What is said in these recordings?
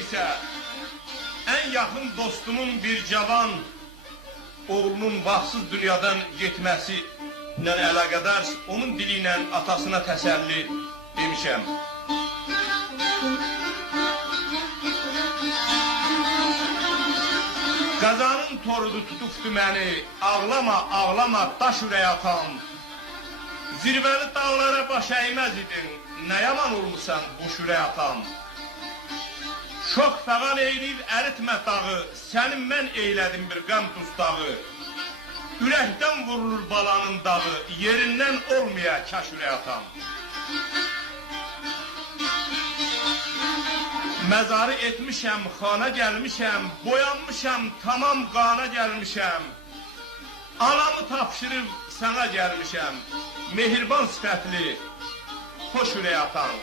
ise en yakın dostumun bir cavan oğlunun bahtsız dünyadan getməsilə əlaqədar onun diliyle atasına təsəlli demişəm. Qazanın torudu tutubdu məni, ağlama, ağlama, daş ürək atam. Zirvəli dağlara baş əymez idin, nə yaman olmusan boş ürək atam. Çox fəqan eyləyib əritmə dağı, sənin mən eylədim bir qəm dustağı. Ürəkdən vurulur balanın dağı, yerindən olmaya kaş ürək atam. Məzarı etmişəm, xana gəlmişəm, boyanmışam, tamam qana gəlmişəm. Anamı tapşırıb sana gəlmişəm, mehriban sifətli, xoş ürək atan.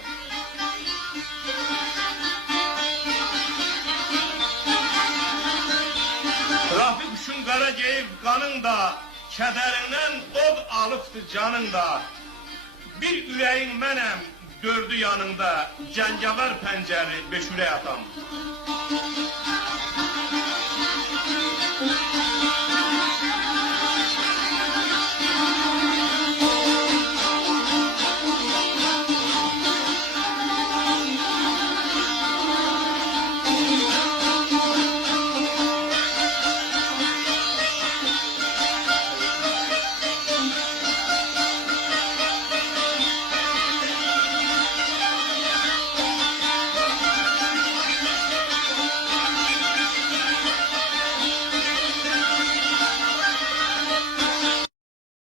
Rafi quşun qara geyib qanın da, kədərindən od alıbdı canın da. Bir ürəyin mənəm, dördü yanında, cəngəvər pəncəli beş ürək atam.